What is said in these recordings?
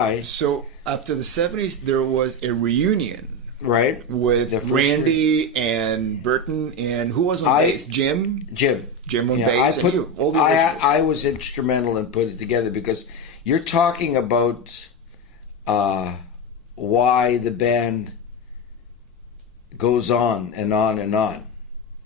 So after the 70s, there was a reunion right? with The first Randy and Burton, and who was on bass? Jim? Jim. Jim on Yeah, bass, and you, all the originals. I was instrumental in putting it together because you're talking about why the band goes on and on and on,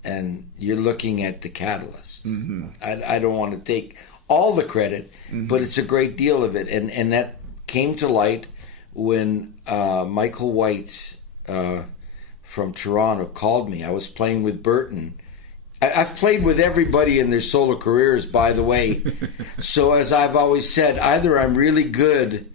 and you're looking at the catalyst. Mm-hmm. I don't want to take all the credit, but it's a great deal of it, and that came to light when Michael White from Toronto called me. I was playing with Burton. I've played with everybody in their solo careers, by the way. So as I've always said, either I'm really good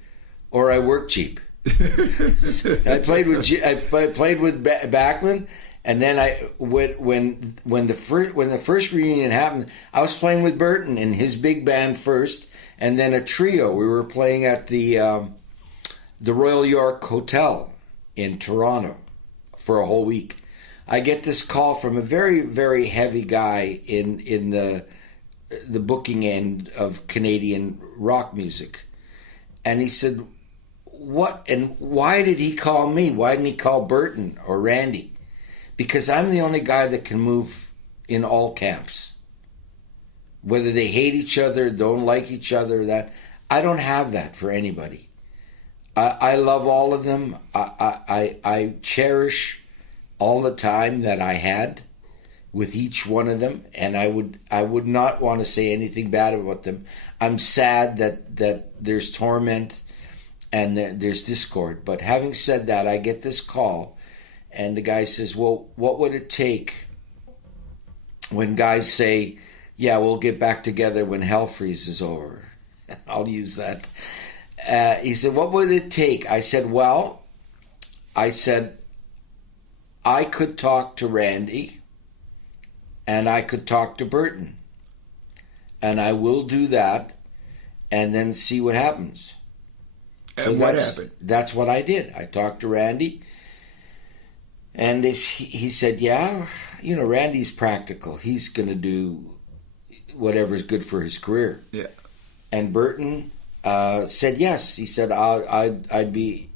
or I work cheap. I played with Bachman, and then when the first reunion happened, I was playing with Burton in his big band first, and then a trio. We were playing at the Royal York Hotel in Toronto for a whole week. I get this call from a very, very heavy guy in the booking end of Canadian rock music, and he said, "What and why did he call me? Why didn't he call Burton or Randy? Because I'm the only guy that can move in all camps, whether they hate each other, don't like each other. That I don't have that for anybody. I love all of them. I cherish all the time that I had with each one of them, and I would not want to say anything bad about them. I'm sad that there's torment and there's discord. But having said that, I get this call, and the guy says, well, what would it take when guys say, yeah, we'll get back together when hell freezes over? I'll use that. He said, what would it take? I said, I could talk to Randy and I could talk to Burton, and I will do that and then see what happens. And what happened? That's what I did. I talked to Randy, and he said, yeah, Randy's practical. He's going to do whatever's good for his career. Yeah. And Burton said yes. He said, I'd be,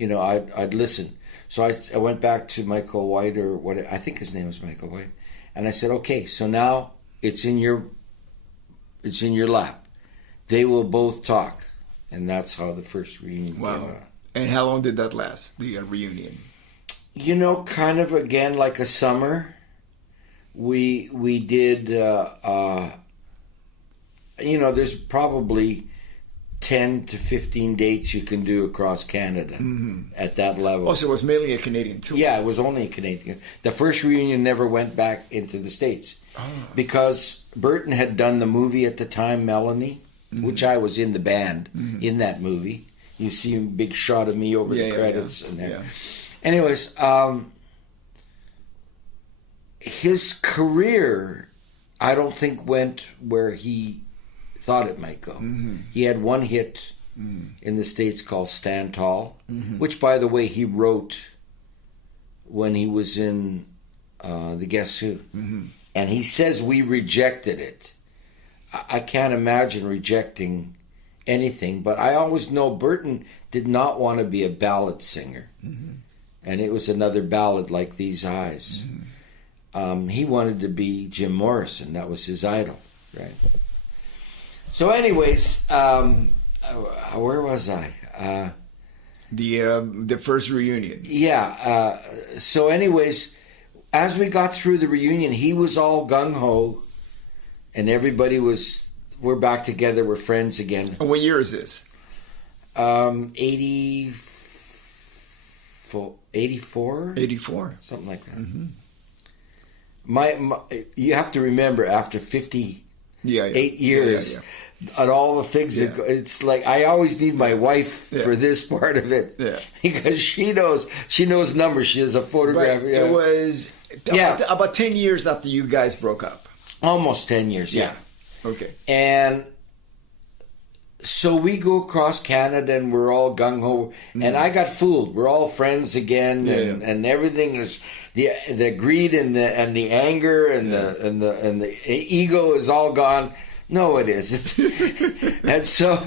I'd listen. So I went back to Michael White, or what I think his name was Michael White, and I said, okay, so now it's in your lap. They will both talk, and that's how the first reunion came out. And how long did that last? The reunion? Kind of again like a summer. We did. There's probably 10 to 15 dates you can do across Canada at that level. Oh, so it was mainly a Canadian tour? Yeah, it was only a Canadian. The first reunion never went back into the States because Burton had done the movie at the time, Melanie, which I was in the band in that movie. You see a big shot of me over the credits. And there. Anyways, his career, I don't think went where he thought it might go. He had one hit in the States called Stand Tall, which, by the way, he wrote when he was in the Guess Who. And he says we rejected it. I can't imagine rejecting anything, but I always know Burton did not want to be a ballad singer. And it was another ballad like These Eyes. He wanted to be Jim Morrison. That was his idol, right? So anyways, where was I? The first reunion. Yeah. So anyways, as we got through the reunion, he was all gung-ho, and everybody we're back together, we're friends again. And what year is this? 84? 84? Something like that. My, you have to remember, after 58 years, and all the things it's like I always need my wife for this part of it because she knows numbers. She has a photograph. Right. It was about 10 years after you guys broke up. Almost 10 years. Yeah. Okay. And so we go across Canada and we're all gung ho, and I got fooled. We're all friends again, and everything is the greed and the anger and the ego is all gone. No, it isn't. And so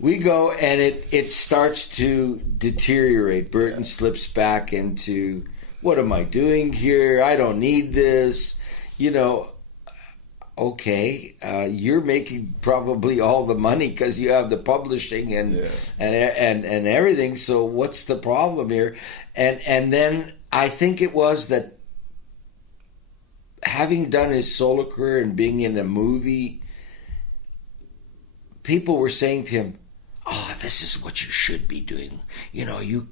we go, and it starts to deteriorate. Burton slips back into, what am I doing here? I don't need this. You know, okay, you're making probably all the money because you have the publishing and everything. So what's the problem here? And then I think it was that having done his solo career and being in a movie, people were saying to him, "Oh, this is what you should be doing. You know, you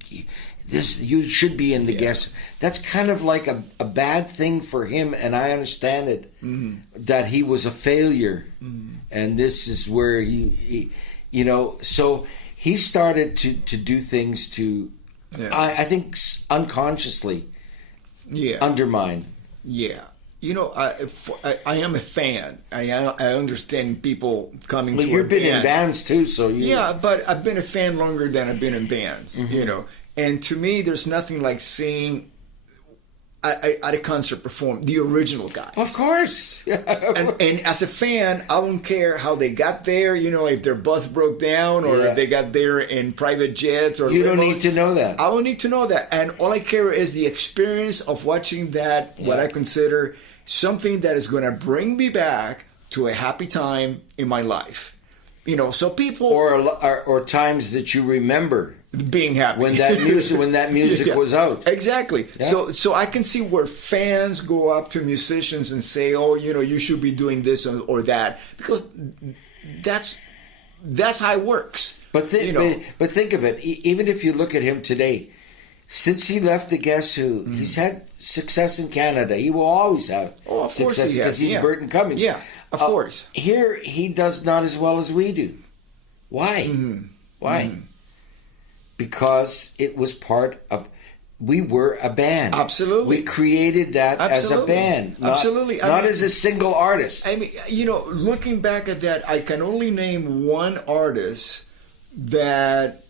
should be in the guest." That's kind of like a bad thing for him, and I understand it, that he was a failure, and this is where he you know, so he started to do things to, I think unconsciously, undermine. Yeah. You know, I am a fan. I understand people coming to a you've been band. in bands too, so you... Yeah, but I've been a fan longer than I've been in bands, you know. And to me, there's nothing like seeing at a concert perform the original guys. Of course. and as a fan, I don't care how they got there, you know, if their bus broke down or if they got there in private jets or you limos. don't need to know that. I don't need to know that. And all I care is the experience of watching that, what I consider something that is going to bring me back to a happy time in my life. You know, so people... Or times that you remember being happy when that music was out. Exactly. Yeah. So I can see where fans go up to musicians and say, "Oh, you know, you should be doing this or that," because that's how it works. But think of it. Even if you look at him today, since he left the Guess Who, he's had success in Canada. He will always have success because he's Burton Cummings. Yeah, of course. Here he does not as well as we do. Why? Why? Because it was part of... We were a band. Absolutely. We created that as a band. Absolutely. Not as a single artist. I mean, you know, looking back at that, I can only name one artist that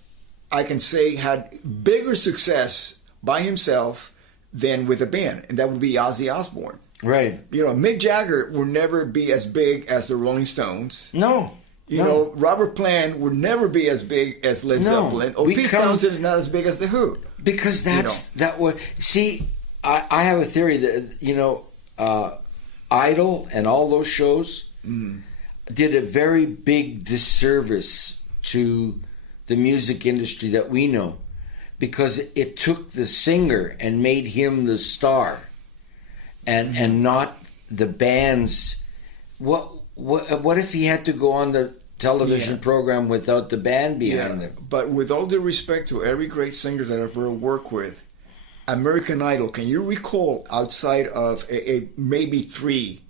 I can say had bigger success by himself than with a band, and that would be Ozzy Osbourne. Right. You know, Mick Jagger will never be as big as the Rolling Stones. No. You know, Robert Plant would never be as big as Led Zeppelin. Or Pete Townsend is not as big as The Who. Because that was... See, I have a theory that, you know, Idol and all those shows did a very big disservice to the music industry that we know. Because it took the singer and made him the star. And not the band's... What if he had to go on the television program without the band behind them? But with all due respect to every great singer that I've ever worked with, American Idol, can you recall outside of maybe three,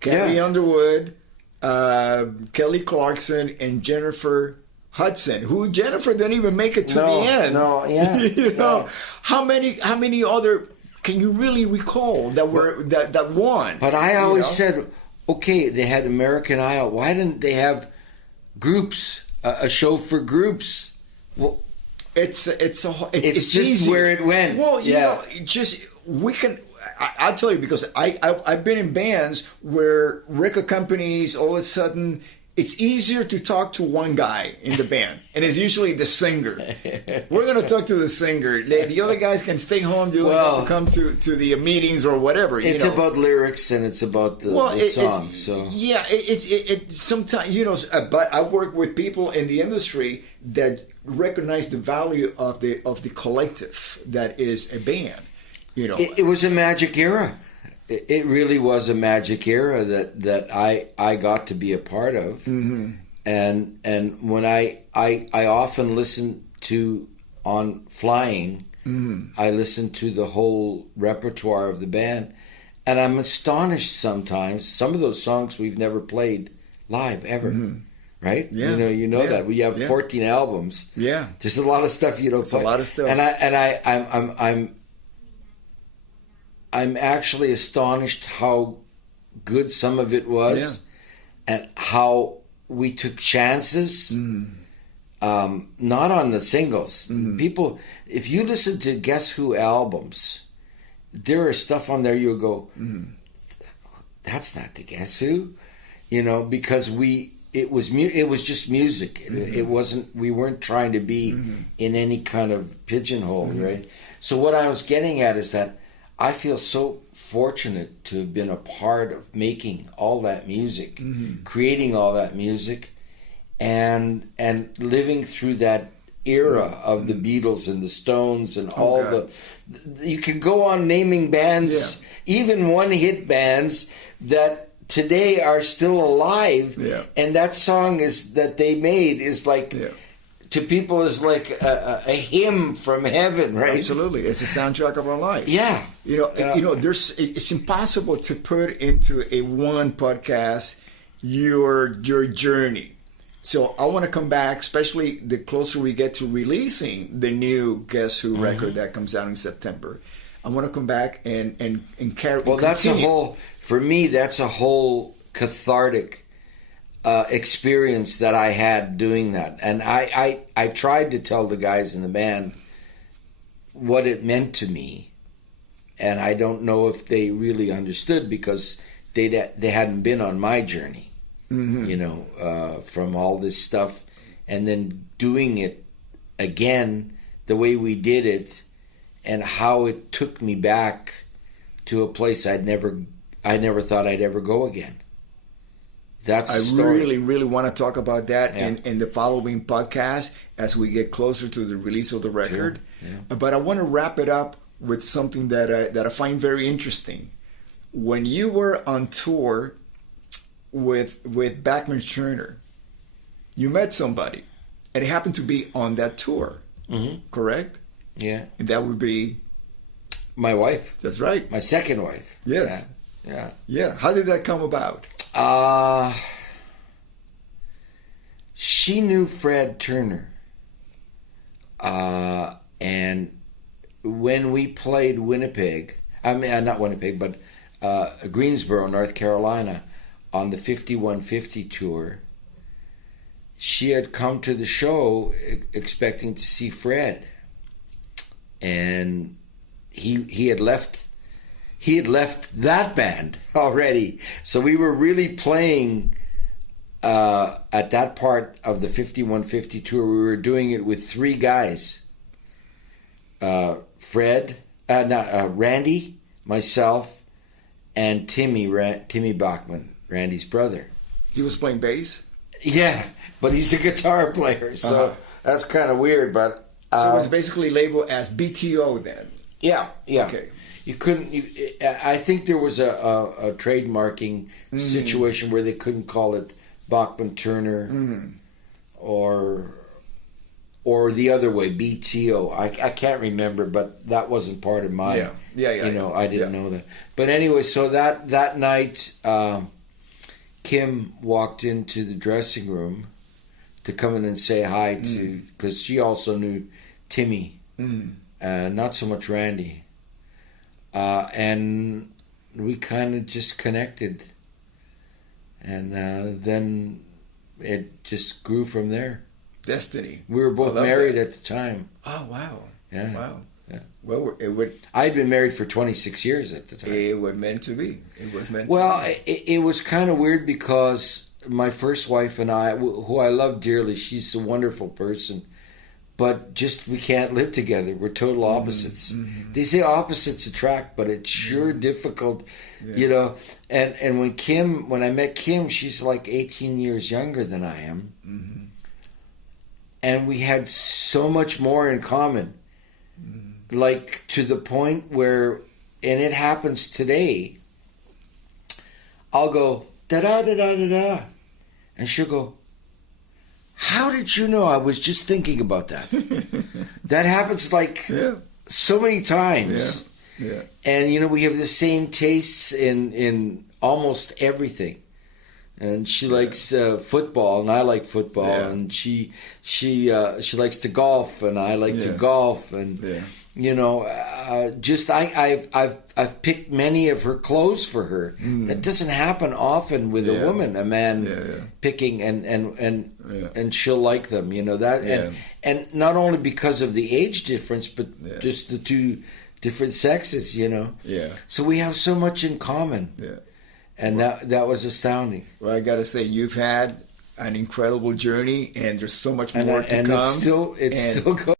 Carrie Underwood, Kelly Clarkson, and Jennifer Hudson, who Jennifer didn't even make it to the end. You know, how many other can you really recall that were that won? But I always said, okay, they had American Idol. Why didn't they have groups? A show for groups? Well, it's just easy. where it went. Well, you know, we can. I'll tell you, because I've been in bands where record companies all of a sudden. It's easier to talk to one guy in the band, and it's usually the singer. We're going to talk to the singer. The other guys can stay home. You have to come to the meetings or whatever. It's about lyrics and it's about the song. So yeah, it's sometimes, you know. But I work with people in the industry that recognize the value of the collective that is a band. You know, it was a magic era. It really was a magic era that I got to be a part of, and when I often listen to on flying, I listen to the whole repertoire of the band, and I'm astonished sometimes. Some of those songs we've never played live ever, right? Yeah. You know that we have 14 albums. Yeah, there's a lot of stuff you don't play. A lot of stuff, and I'm actually astonished how good some of it was, and how we took chances, not on the singles. People, if you listen to Guess Who albums, there is stuff on there you'll go, that's not the Guess Who, you know, because we it was just music. It wasn't. We weren't trying to be in any kind of pigeonhole, right? So what I was getting at is that I feel so fortunate to have been a part of making all that music, creating all that music, and living through that era of the Beatles and the Stones and all the. You could go on naming bands, even one-hit bands that today are still alive, and that song is that they made is like to people is like a hymn from heaven, right? Absolutely, it's the soundtrack of our life. Yeah, you know, it's impossible to put into a one podcast your journey. So I want to come back, especially the closer we get to releasing the new Guess Who record that comes out in September. I want to come back and carry. Well, that's a whole, for me, that's a whole cathartic experience that I had doing that. And I tried to tell the guys in the band what it meant to me. And I don't know if they really understood because they hadn't been on my journey, you know, from all this stuff. And then doing it again the way we did it. And how it took me back to a place I never thought I'd ever go again. That's the story. I really want to talk about that in the following podcast as we get closer to the release of the record. Sure. Yeah. But I want to wrap it up with something that I find very interesting. When you were on tour with Bachman Turner, you met somebody, and it happened to be on that tour, correct? Yeah. And that would be? My wife. That's right. My second wife. Yes. Yeah. Yeah. How did that come about? She knew Fred Turner. And when we played Winnipeg, I mean, not Winnipeg, but Greensboro, North Carolina, on the 5150 tour, she had come to the show expecting to see Fred. And he had left that band already, so we were really playing at that part of the 5150 tour. We were doing it with three guys: Randy, myself, and Timmy Bachman, Randy's brother. He was playing bass. Yeah, but he's a guitar player, so that's kind of weird, but. So it was basically labeled as BTO then. Yeah. Okay. You couldn't. I think there was a trademarking situation where they couldn't call it Bachman Turner, or the other way, BTO. I can't remember, but that wasn't part of my. Yeah. You know, I didn't know that. But anyway, so that night, Kim walked into the dressing room to come in and say hi to, because she also knew Timmy, not so much Randy. And we kind of just connected. And then it just grew from there. Destiny. We were both married at the time. Oh, wow. Yeah. Wow. Yeah. Well, I'd been married for 26 years at the time. It was meant to be. It was meant to be. Well, it was kind of weird because my first wife and I, who I love dearly, she's a wonderful person, but just we can't live together. We're total opposites. They say opposites attract, but it's sure difficult, you know. And when I met Kim, she's like 18 years younger than I am, and we had so much more in common, like to the point where, and it happens today. I'll go da da da da da da, and she'll go, "How did you know?" I was just thinking about that. That happens like so many times. Yeah. And you know, we have the same tastes in almost everything. And she likes football, and I like football, and she likes to golf, and I like to golf, and you know, I've picked many of her clothes for her. That doesn't happen often with a woman, a man picking and she'll like them, you know that, and not only because of the age difference, but just the two different sexes, you know. Yeah. So we have so much in common. Yeah. And that was astounding. Well, I got to say, you've had an incredible journey, and there's so much more to and come. it's still going.